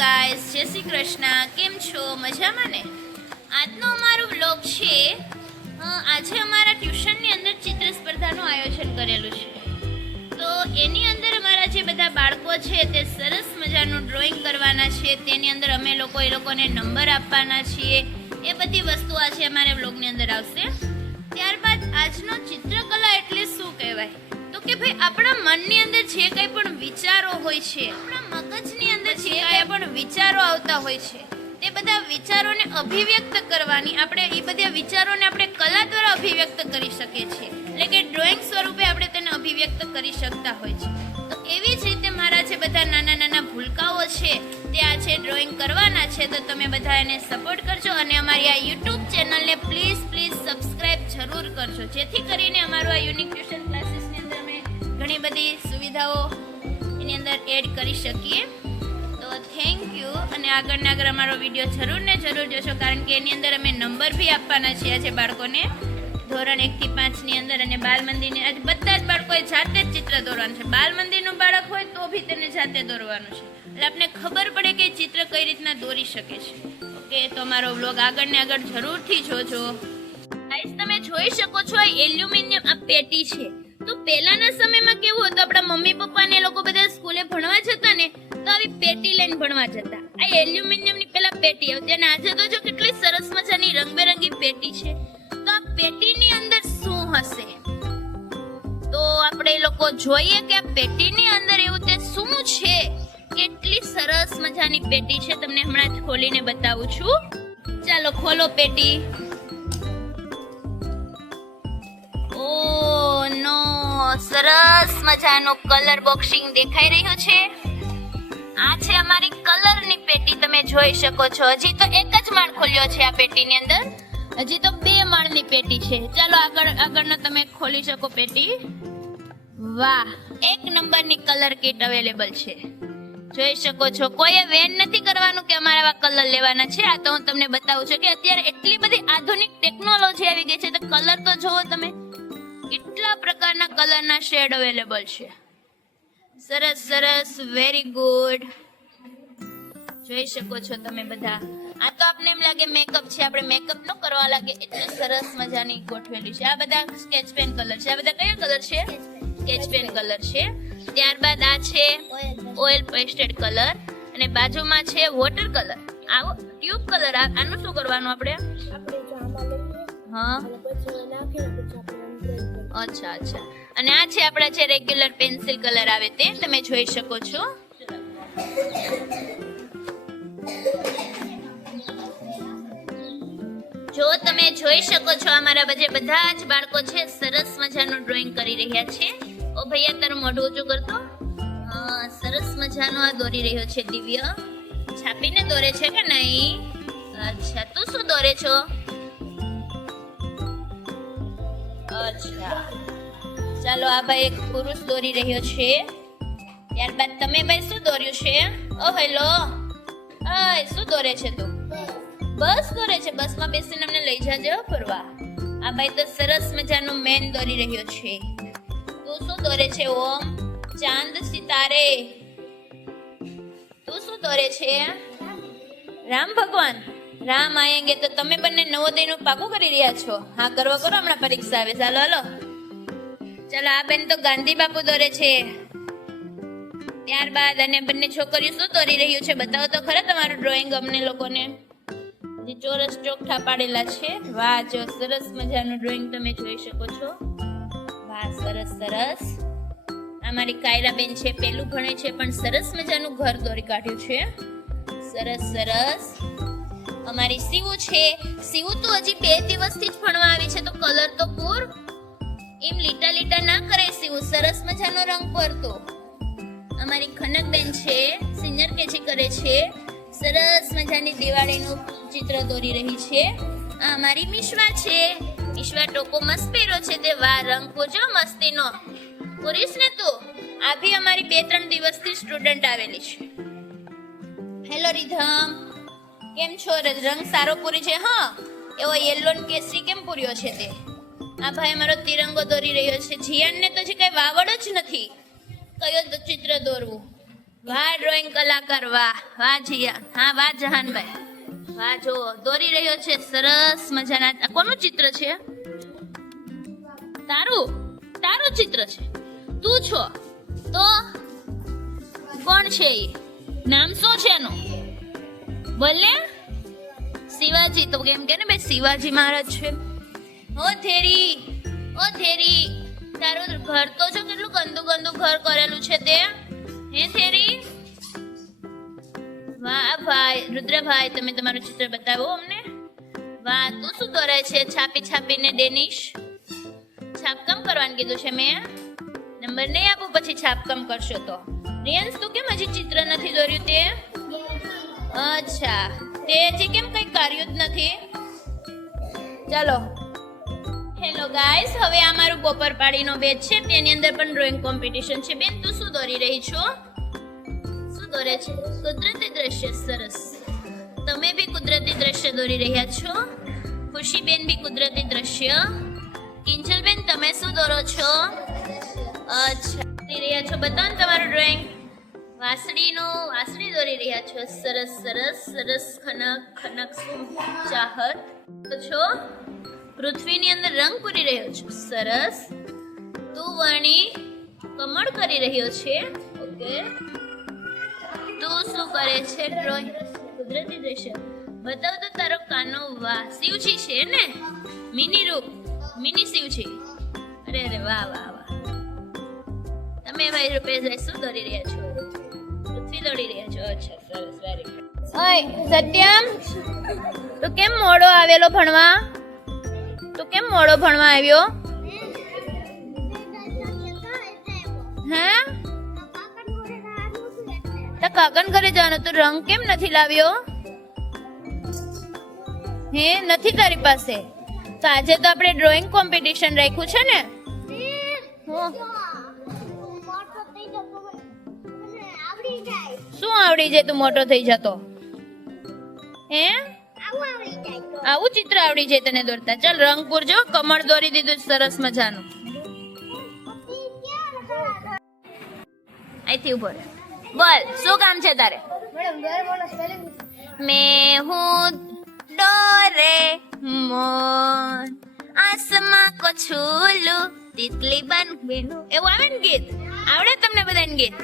Guys, જય શ્રી કૃષ્ણ. કેમ છો? મજામાં ને? આજનો અમારો વ્લોગ છે. આજે અમારા ટ્યુશનની અંદર ચિત્ર સ્પર્ધાનું આયોજન કરેલું છે. તો એની અંદર અમારા જે બધા બાળકો છે તે સરસ મજાનું ડ્રોઈંગ કરવાના છે. તેની અંદર અમે એ લોકોને નંબર આપવાના છીએ. એ બધી વસ્તુ આજે અમારા વ્લોગની અંદર આવશે. ત્યારબાદ આજનો ચિત્રકલા એટલે શું કહેવાય? તો કે ભાઈ આપણા મનની અંદર જે કંઈ પણ વિચારો હોય છે, આપણા મગજની અંદર જે કંઈ પણ વિચારો આવતા હોય છે, તે બધા વિચારોને અભિવ્યક્ત કરવાની, આપણે એ બધા વિચારોને આપણે કલા દ્વારા અભિવ્યક્ત કરી શકીએ છીએ. એટલે કે ડ્રોઈંગ સ્વરૂપે આપણે તેને અભિવ્યક્ત કરી શકતા હોય છે. તો એવી જ રીતે મારા જે બધા નાના નાના ભૂલકાઓ છે તે આજે ડ્રોઈંગ કરવાના છે. તો તમે બધા એને સપોર્ટ કરજો અને અમારી આ યુટ્યુબ ચેનલને પ્લીઝ સબસ્ક્રાઇબ જરૂર કરજો, જેથી કરીને અમારું આ યુનિક ટ્યુશન ક્લાસીસની અંદર અમે ઘણી બધી સુવિધાઓ એની અંદર એડ કરી શકીએ. તો થેન્ક યુ. અને આગળ અમારો વિડીયો જરૂર ને જરૂર જોશો, કારણ કે એની અંદર અમે નંબર બી આપવાના છીએ આજે બાળકોને ધોરણ 1 થી 5 ની અંદર. અને બાલ મંદિરની આજે બધા જ બાળકોએ જાતે જ ચિત્ર દોરવાનું છે. બાલ મંદિરનું બાળક હોય તો બી તેને જાતે દોરવાનું છે, એટલે આપને ખબર પડે કે ચિત્ર કઈ રીતના દોરી શકે છે. ઓકે, તો અમારો વ્લોગ આગળ જરૂરથી જોજો. ગાઈસ, તમે જોઈ શકો છો એલ્યુમિનિયમ આ પેટી છે. તો પહેલાના સમયમાં કેવું હતું, આપણા મમ્મી પપ્પા ને લોકો બધા સ્કૂલે ભણવા જતા ને તો આવી પેટી લઈને ભણવા જતા. આ એલ્યુમિનિયમની પેલા પેટી હતી અને આજે તો જો કેટલી સરસ મજાની રંગબેરંગી પેટી છે. તો આ પેટીની અંદર શું હશે? તો આપણે લોકો જોઈએ કે આ પેટીની અંદર એવું તે શું છે. કેટલી સરસ મજાની પેટી છે, તમને હમણાં જ ખોલીને બતાવું છું. ચાલો ખોલો પેટી. ઓ નો, સરસ મજાનો કલર બોક્સિંગ દેખાઈ રહ્યો છે. આ છે અમારી કલરની પેટી, તમે જોઈ શકો છો. હજી તો એક જ માળ ખોલ્યો છે આ પેટીની અંદર, હજી તો 2 માળની પેટી છે. ચાલો આગળનો તમે ખોલી શકો પેટી. વાહ, 1 નંબરની કલર કીટ અવેલેબલ છે. જોઈ શકો છો. કોઈએ વેન નથી કરવાનું કે અમારે આવા કલર લેવાના છે. આ તો હું તમને બતાવું છું કે અત્યારે એટલી બધી આધુનિક ટેકનોલોજી આવી ગઈ છે. તો કલર તો જોવો તમે, કેટલા પ્રકારના કલરના શેડ અવેલેબલ છે. સરસ, વેરી ગુડ. જોઈ શકો છો તમે બધા. આ તો આપને એમ લાગે મેકઅપ છે, આપણે મેકઅપ ન કરવા લાગે એટલે સરસ મજાની ગોઠવેલી છે. આ બધા સ્કેચ પેન કલર છે. આ બધા કયા કલર છે? સ્કેચ પેન કલર છે. ત્યારબાદ આ છે ઓઇલ પેસ્ટેડ કલર અને બાજુમાં છે વોટર કલર. આવો ટ્યુબ કલર. આનું શું કરવાનું આપણે? હા, અચ્છા. અને આ છે આપણા જે રેગ્યુલર પેન્સિલ કલર આવે તે તમે જોઈ શકો છો. જો તમે જોઈ શકો છો અમારા બધા જ બાળકો છે સરસ મજાનું ડ્રોઈંગ કરી રહ્યા છે. ઓ ભૈયા, તારું મોઢું ઊંચું કરતો. હા, સરસ મજાનો આ દોરી રહ્યો છે દિવ્ય. છાપીને દોરે છે કે નહીં? અચ્છા, તું શું દોરે છો? અચ્છા, ચાલો આ ભાઈ એક પુરુષ દોરી રહ્યો છે. ત્યારબાદ તમે ભાઈ શું દોર્યું છે? ઓ હેલો, શું દોરે છે તું? બસ દોરે છે. બસમાં બેસીને અમને લઈ જાજો ફરવા. આ ભાઈ તો સરસ મજાનું મેન દોરી રહ્યો છે. તું શું દોરે છે? ઓમ, ચાંદ, સિતારે. તું શું દોરે છે? રામ ભગવાન. રામ આયેંગે. તો તમે બંને નવોદયનું પાકું કરી રહ્યા છો? હા, કરો. હમણાં પરીક્ષા આવે. ચાલો. આ બેન તો ગાંધી બાપુ દોરે છે. ત્યારબાદ અને બંને છોકરીઓ શું દોરી રહ્યું છે? બતાવો તો ખરા તમારું ડ્રોઈંગ અમને લોકોને. ચોરસ ચોકઠા પાડેલા છે. વાહ, જો સરસ મજાનું ડ્રોઈંગ તમે જોઈ શકો છો. વાહ, સરસ. અમારી કાયરા બેન છે, પેલું ભણે છે પણ સરસ મજાનું ઘર દોરી કાઢ્યું છે. સરસ. અમારી સીવું છે. સીવું તો હજી 2 દિવસથી જ ભણવા આવી છે, તો કલર તો પૂર. એમ લીટા ના કરે સીવું, સરસ મજાનો રંગ પૂરતો. અમારી ખનક બેન છે, સિનિયર કેજી કરે છે. સરસ મજાની દિવાળીનું ચિત્ર દોરી રહી છે. આ અમારી મિશ્વા છે. મિશ્વા ટોપો મસ્ત પહેર્યો છે. તે વાહ, રંગ પૂરજો મસ્તીનો. પૂરીશ ને તું? આ ભી અમારી 2-3 દિવસથી સ્ટુડન્ટ આવેલી છે. હેલો રીધમ, કેમ છો? રંગ સારો પૂરી છે. હા, એવો યેલો ને કેસરી કેમ પૂર્યો છે તે? આ ભાઈ અમારો તિરંગો દોરી રહ્યો છે. જીયાનને તો જે કઈ વાવડ જ નથી કયો ચિત્ર દોરવું. વાહ ડ્રોઈંગ કલાકાર, વાહ વાહ જીયા, હા વાહ જહાનભાઈ, વાહ જો દોરી રહ્યો છે સરસ મજાના. આ કોનું ચિત્ર છે? તારું તારું ચિત્ર છે, તું છો તો કોણ છે ઈ? નામ શું છે એનું? બોલે. શિવાજી. તો કેમ કે ને ભાઈ શિવાજી મહારાજ છે. ઓ થેરી, ઓ થેરી, તારું ઘર તો જો કેટલું ગંદુ ગંદુ ઘર કરેલું છે તે. હે થેરી? વાહ ભાઈ રુદ્રભાઈ, તમે તમારું ચિત્ર બતાવો અમને. વાહ, તું શું દોરે છે છાપી છાપીને ડેનિશ? છાપકામ કરવાનું કીધું છે મેં. નંબર નહીં આપું પછી છાપકામ કરશો તો. રિયાન્સ તું કેમ હજી ચિત્ર નથી દોર્યું તે? અચ્છા, તે હજી કેમ કઈ કાર્યું જ નથી? ચાલો. હેલો ગાઈસ, હવે આ મારું બપોર પાડીનો બેચ છે, તેની અંદર પણ ડ્રોઈંગ કોમ્પિટિશન છે. બેન તું શું દોરી રહી છો? શું દોરે છે? કુદરતી દ્રશ્ય. સરસ. તમે બી કુદરતી દ્રશ્ય દોરી રહ્યા છો. ખુશીબેન બી કુદરતી દ્રશ્ય. કિંજલબેન તમે શું દોરો છો? અચ્છા, દોરી રહ્યા છો. બતાવો તમારું ડ્રોઈંગ. વાંસળી દોરી રહ્યા છો. સરસ સરસ સરસ. ખનક ખનક શું ચાહત છો. પૃથ્વીની અંદર રંગ પૂરી રહ્યો છો. સરસ. તું વર્ણી કમળ કરી રહ્યો છે. ઓકે. તું શું કરે છે? ડ્રોઈંગ કુદરતી દ્રશ્ય. બતાવ તો તારો કાનો. વાહ, શિવજી છે ને? મિની રૂપ, મિની શિવજી. અરે અરે વાહ વાહ વાહ. તમે ભાઈ રૂપેશભાઈ શું દોરી રહ્યા છો? પૃથ્વી દોરી રહ્યા છો. અચ્છા સરસ, વેરી ગુડ. ઓય સત્યમ, તું કેમ મોડો આવેલો ભણવા? તું કેમ મોડો ભણવા આવ્યો? હે? તો કાકન ઘરે જવાનું, તો રંગ કેમ નથી લાવ્યો? હે, નથી તારી પાસે? તો આજે તો આપણે ડ્રોઈંગ કોમ્પિટિશન રાખ્યું છે ને? શું આવડી જાય તું મોટો થઈ જતો? હે, આવું ચિત્ર આવડી જાય તને દોરતા? ચાલ રંગ પૂરજો. કમળ દોરી દીધું સરસ મજાનું. અહીંથી ઉભો રહે. બોલ શું કામ છે તારે? મેં હું ડોરેમોન, આસમાન કો છૂલું, તિતલી બન બેનું. એવું આવે ને ગીત? આવડે તમને બધાને ગીત?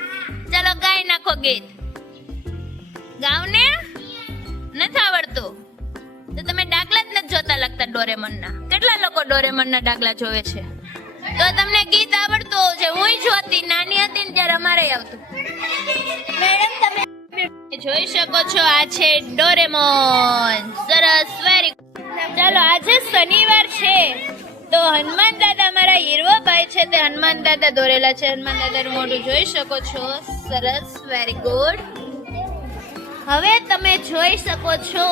ચાલો ગાઈ નાખો ગીત. ગાવ ને. નથી આવડતું તો તમે ડાકલા જ નથી જોતા લાગતા ડોરેમોનના. કેટલા લોકો ડોરેમોનના ડાકલા જોવે છે? તો તમને ગીત આવડતું છે. હુંય જોતી, નાની હતી ને ત્યારે અમારે આવતું. મેડમ તમે જોઈ શકો છો આ છે ડોરેમોન. સરસ, વેરી ગુડ. ચાલો આજે શનિવાર છે તો હનુમાન દાદા અમારા હીરવાભાઈ છે તે હનુમાન દાદા દોરેલા છે. હનુમાન દાદાનું મોઢું જોઈ શકો છો. સરસ, વેરી ગુડ. હવે તમે જોઈ શકો છો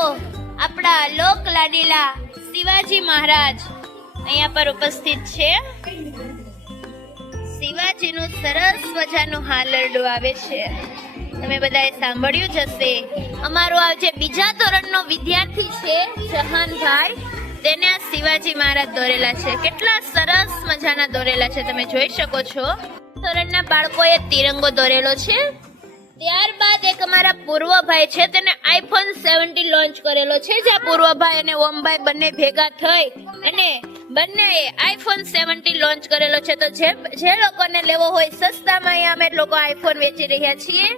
આપણા લોક લાડીલા શિવાજી મહારાજ અહીંયા પર ઉપસ્થિત છે. શિવાજીનું સરસ મજાનું હાલરડું આવે છે. તમે બધાએ સાંભળ્યું જ હશે. અમારો આ જે બીજા ધોરણનો વિદ્યાર્થી છે જહાનભાઈ, તેને આ શિવાજી મહારાજ દોરેલા છે. કેટલા સરસ મજાના દોરેલા છે તમે જોઈ શકો છો. ધોરણના બાળકોએ તિરંગો દોરેલો છે. ત્યારબાદ એક અમારા પૂર્વભાઈ છે, તેને આઈફોન 17 લોન્ચ કરેલો છે. જ્યાં પૂર્વભાઈ અને ઓમભાઈ બંને ભેગા થઈ અને બંને આઈફોન 17 લોન્ચ કરેલો છે. તો જે લોકોને લેવો હોય સસ્તામાં અહીંયા અમે લોકો આઈફોન વેચી રહ્યા છીએ.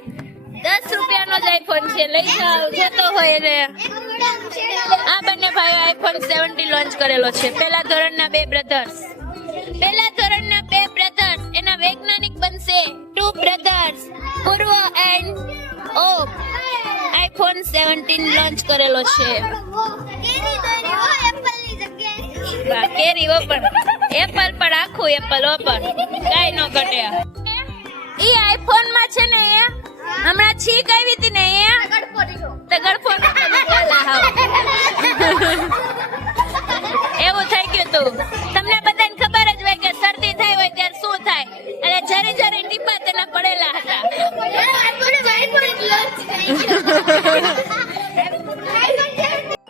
10 રૂપિયાનો જ આઈફોન છે, લઈ જાઓ જતો હોય એને. આ બંને ભાઈઓ આઈફોન 17 લોન્ચ કરેલો છે. પહેલા ધોરણના બે બ્રધર્સ એના વૈજ્ઞાનિક બનશે. 2 બ્રધર્સ પૂર્વ એન્ડ ઓમ આઈફોન 17 લોન્ચ કરેલો છે. કેરી ઓપન એપલ પણ આખું એપલ ઓપન, કાઈ નો ઘટે. ઈ આઈફોન માં છે ને એ હમણાં છીક આવી હતી ને એ ગળફો એવું થઈ ગયું તું. તમને બધાને ખબર જ હોય કે શરદી થાય હોય ત્યારે શું થાય, અને જરી જરી ટીપા તેના પડેલા હતા.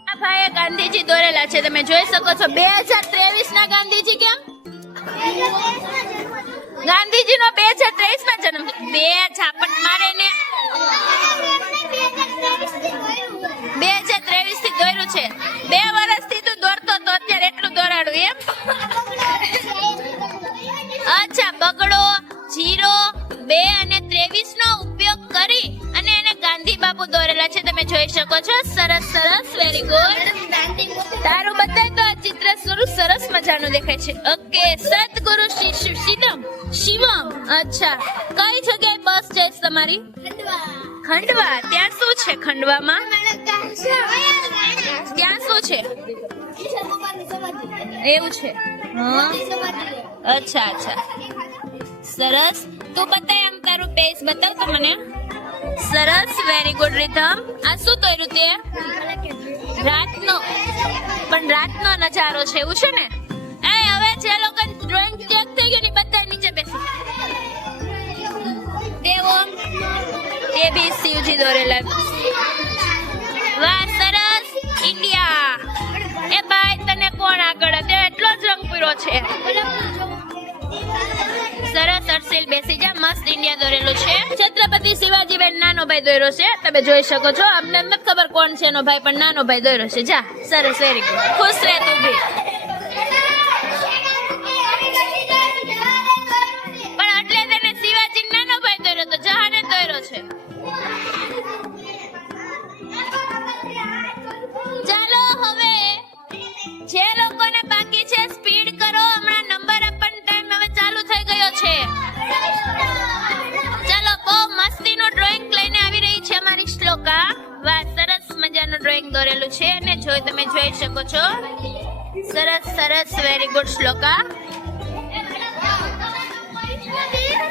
આ ભાઈએ ગાંધીજી દોરેલા છે, તમે જોઈ શકો છો. 2023 ના ગાંધીજી કેમ? ગાંધીજી નો 2023 માં જન્મ. બે ઝાપટ મારે ને 2 વર્ષથી તું દોડતો તો અત્યારે એટલું દોડાડું એમ? અચ્છા, બગડો, જીરો 2 અને 23 નો ઉપયોગ કરી અને એને ગાંધી બાપુ દોરેલા છે, તમે જોઈ શકો છો. સરસ સરસ, વેરી ગુડ. તારું બતાય તો આ ચિત્ર સરસ મજાનું દેખાય છે. ઓકે, સતગુરુ શિવમ. અચ્છા, કઈ જગ્યાએ બસ છે તમારી? ખંડવા. ત્યાં શું છે ખંડવામાં? ત્યાં શું છે? એવું છે. હા, અચ્છા અચ્છા, સરસ. તું બતાય આમ તારું પેજ બતાવ તો મને. સરસ, વેરી ગુડ રીધમ. આ શું દોર્યું તે? રાતનો. પણ રાતનો નજારો છે એવું છે ને? એ હવે જે લોકો ડ્રોઈંગ ચેક થઈ ગયું ને બધા નીચે બેસી. દેવમ તે બી શિવજી દોરેલા. વાહ, સરસ. ઇન્ડિયા. એ ભાઈ તને કોણ આગળ તે એટલો જ રંગ પૂરો છે. સરસ, અર્શિલ બેસી જા. મસ્ત ઇન્ડિયા દોરેલું છે. છત્રપતિ શિવાજી બેન નાનો ભાઈ દોર્યો છે, તમે જોઈ શકો છો. અમને નથી ખબર કોણ છે એનો ભાઈ, પણ નાનો ભાઈ દોર્યો છે. જા, સરસ, વેરી ગુડ. ખુશ રહે તું બી. પણ એટલે તને શિવાજી નાનો ભાઈ દોર્યો તો જહાને દોર્યો છે. ચાલો હવે જે લોકોને બાકી છે સ્પીડ કરો, હમણાં નંબર આપવાનો ટાઈમ હવે ચાલુ થઈ ગયો છે. ચાલો, બહુ મસ્તીનું ડ્રોઈંગ લઈને આવી રહી છે અમારી શ્લોકા. વાહ, સરસ મજાનું ડ્રોઈંગ દોરેલું છે અને તમે જોઈ શકો છો. સરસ સરસ, વેરી ગુડ શ્લોકા.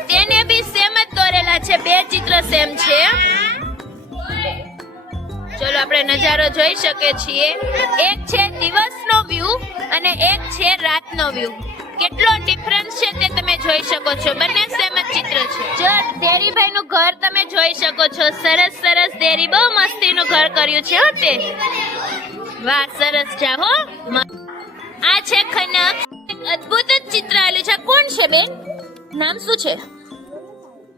તેને બી સેમ જ દોરેલા છે, 2 ચિત્ર સેમ છે. ચલો આપણે નજારો જોઈ શકીએ છીએ. એક છે દિવસનો વ્યૂ અને એક છે રાતનો વ્યૂ. કેટલો ડિફરન્સ છે તે તમે જોઈ શકો છો. બંને સેમ જ ચિત્ર છે. જો દેરીભાઈ નું ઘર તમે જોઈ શકો છો. સરસ સરસ, દેરી બહુ મસ્તીનું ઘર કર્યું છે હો તે. વાહ, સરસ. જાહો, આ છે ખનક. અદ્ભુત જ ચિત્ર આલ્યું છે. કોણ છે બેન? નામ શું છે?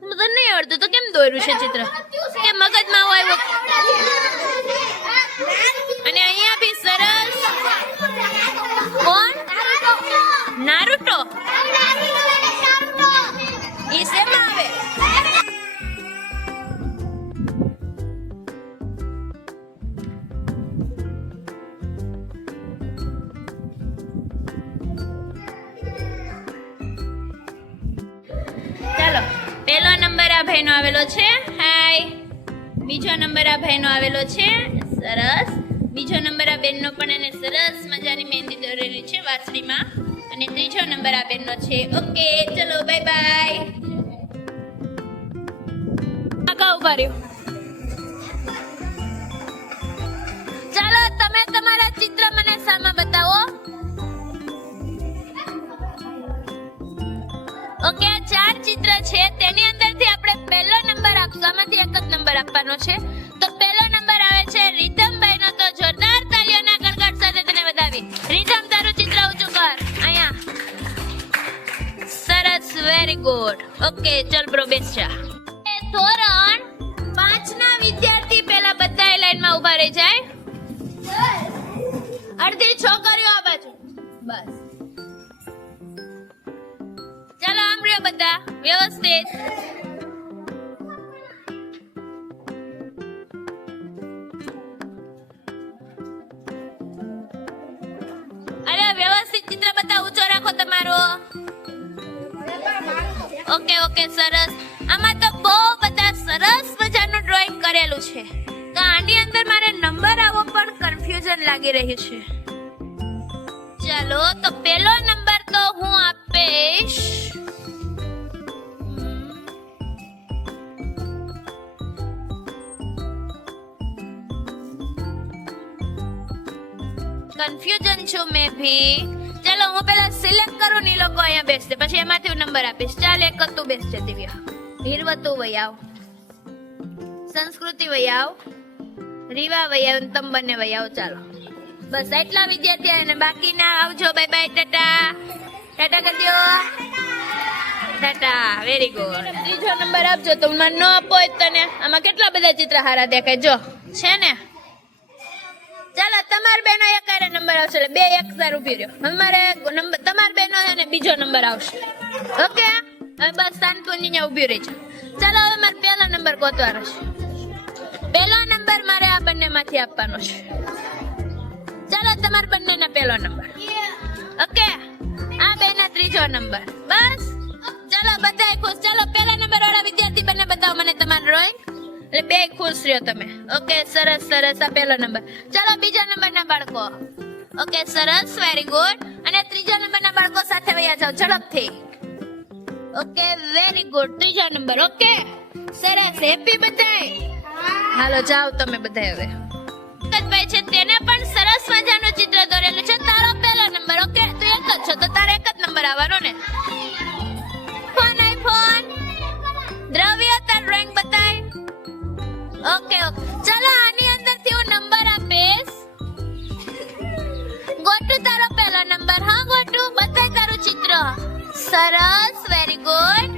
મને નહીં આવડતું તો કેમ દોર્યું છે ચિત્ર? કે મગજમાં હોય. અને અહીંયા બી સરસ. કોણ? નારુટો. ઈ શેમાં આવે? ચાલો, પહેલો નંબર આ ભાઈનો આવેલો છે. હાય. બીજો નંબર આ ભાઈનો આવેલો છે. સરસ. બીજો નંબર આ બેનનો પણ એને સરસ મજાની મહેંદી દોરેલી છે વાસળીમાં. અને ત્રીજો નંબર આ બેનનો છે. ઓકે, ચલો, બાય બાય. આગા ઉભા રહ્યો. ચાલો, તમે તમારા ચિત્ર મને સામે બતાવો. ઓકે, આ 4 ચિત્ર છે. તેની અંદરથી આપણે પહેલો નંબર આપશું. આમાંથી એક જ નંબર આપવાનો છે. તો પહેલો નંબર આવે છે રીધમભાઈનો. તો જોરદાર તાળીઓના ગણગણ સાથે તેને વધાવી. રીધમ, તારું ચિત્ર ઊંચું કર. અહીંયા. સરસ, વેરી ગુડ. ઓકે, ચલ બ્રો, બેસ જા. ધોરણ 5 ના વિદ્યાર્થી પહેલા બધા લાઈનમાં ઊભા રહી જાય. અડધી છોકરીઓ આ બાજુ. બસ. ચાલો, આમ રહ્યો બધા વ્યવસ્થિત. અરે વ્યવસ્થિત ચિત્ર બધા ઊંચો રાખો તમારો. ઓકે ઓકે, સરસ. આમાં તો બહુ બધા સરસ મજાનું ડ્રોઈંગ કરેલું છે. તો આની અંદર મારે નંબર આવો પણ કન્ફ્યુઝન લાગી રહ્યું છે. ચાલો, તો પહેલો નંબર તો હું આપીશ કન્ફ્યુઝન છું મે ભી. ચાલો, હું પેલા સિલેક્ટ કરું ને લોકો અહીંયા બેસશે, પછી એમાંથી હું નંબર આપીશ. ચાલ, એક તું બેસજે. દિવ્ય, હીરવતું વૈયાવ, સંસ્કૃતિ વૈયાવ, રીવા વૈયાવ, તમ બંને વૈયાવ. ચાલો, બસ એટલા વિદ્યાર્થી અને બાકીના આવજો. Bye bye, Tata. ટાટા કરી દો. Tata, very good. ત્રીજો નંબર આપજો. તો મને ન આપો તને. આમાં કેટલા બધા ચિત્ર હારા દેખાય જો છે ને. ચાલો તમાર બેનો એક હારે નંબર આવશે એટલે 2 એક સાર ઉભી રહ્યો. અમારે નંબર તમાર બેનો અને બીજો નંબર આવશે. ઓકે હવે બસ શાંતિથી અહીંયા ઉભી રહી છે. ચાલો હવે મારે પહેલો નંબર ગોતવાનો છે. પહેલો નંબર મારે આ બંનેમાંથી આપવાનો છે. ચાલો તમાર બંનેના પહેલો નંબર. ઓકે આ બેના ત્રીજો નંબર. બસ ચાલો બધાય ખુશ. ચાલો પહેલા નંબર વાળા વિદ્યાર્થી બંને બતાવો મને તમારું ડ્રોઈંગ. એટલે બે ખુશ રહ્યો તમે. ઓકે સરસ સરસ આ પહેલો નંબર. ચાલો બીજા નંબરના બાળકો. ઓકે સરસ વેરી ગુડ. અને ત્રીજા નંબરના બાળકો સાથે વયા જાઓ ઝડપથી. ઓકે વેરી ગુડ ત્રીજા નંબર. ઓકે સરસ હેપી બધાય. હાલો જાઓ તમે બધાય હવે. ભાઈ છે તેને પણ સરસ મજાનું ચિત્ર દોરેલું છે. તારો પહેલો નંબર. ઓકે તું એક જ છો તો તારે એક જ નંબર આવવાનો ને. ફોન આઈફોન દ્રવ્ય તાર ડ્રોઈંગ બતાય. ઓકે ઓકે ચલો આની અંદરથી હું નંબર આપીશ. ગોટુ તારો પહેલો નંબર. હા ગોટુ બતાય તારું ચિત્ર. સરસ વેરી ગુડ.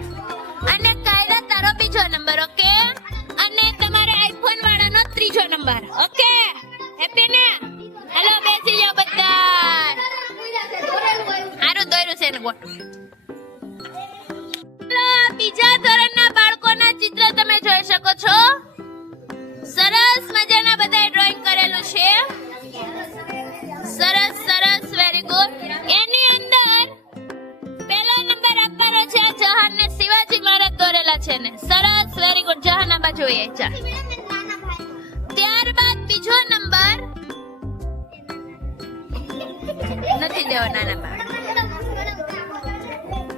અને કાયલા તારો બીજો નંબર. ઓકે અને તમારે આઈફોન વાળાનો ત્રીજો નંબર. ઓકે હેપી ને. હેલો બેસી જાઓ બધા. આરું દોર્યું છે ને ગોટુ. બીજા ધોરણના બાળકોના ચિત્ર તમે જોઈ શકો છો. સરસ મજાના બધા ડ્રોઈંગ કરેલું છે. સરસ સરસ વેરી ગુડ. એની અંદર પહેલો નંબર આપવાનો છે જહાન ને શિવાજી મહારાજ દોરેલા છે ને. સરસ વેરી ગુડ. જહાન આ બાજુ એ ચા. ત્યારબાદ બીજો નંબર નથી દેવો નાના બાળક.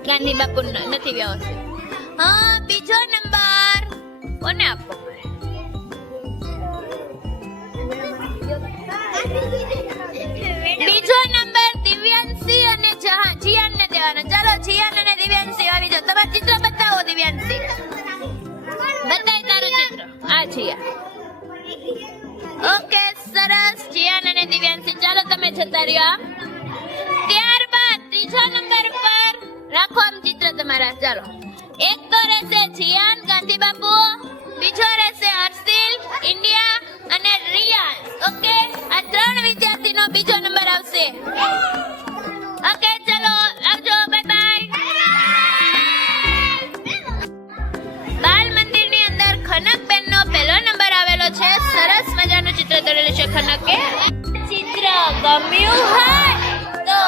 ગાંધી બાપુ નથી વ્યવસ્થિત. હા બીજો નંબર કોને આપવો પડે? બીજો નંબર દિવ્યાંશી અને જીયાન ને દેવાનો. ચાલો જીયાન અને દિવ્યાંશી આવી જાઓ. તમારું ચિત્ર બતાવો દિવ્યાંશી. બતાય તારું ચિત્ર. આ જીયા. ઓકે સરસ જીયાન અને દિવ્યાંશી. ચાલો તમે જતા રહ્યો. ત્યારબાદ ત્રીજા નંબર પર રાખો આમ ચિત્ર તમારા. ચાલો એક તો રહેશે જીયાન ગાંધી બાપુ. બીજો રહેશે હર્ષિલ ઇન્ડિયા અને રિયાન. ઓકે આ ત્રણ વિદ્યાર્થીનો બીજો નંબર આવશે. ઓકે ચલો આવજો બાય બાય. બાલ મંદિરની અંદર ખનકબેન નો પહેલો નંબર આવેલો છે. સરસ મજાનું ચિત્ર દોરેલું છે ખનકે. ચિત્ર ગમ્યું હોય તો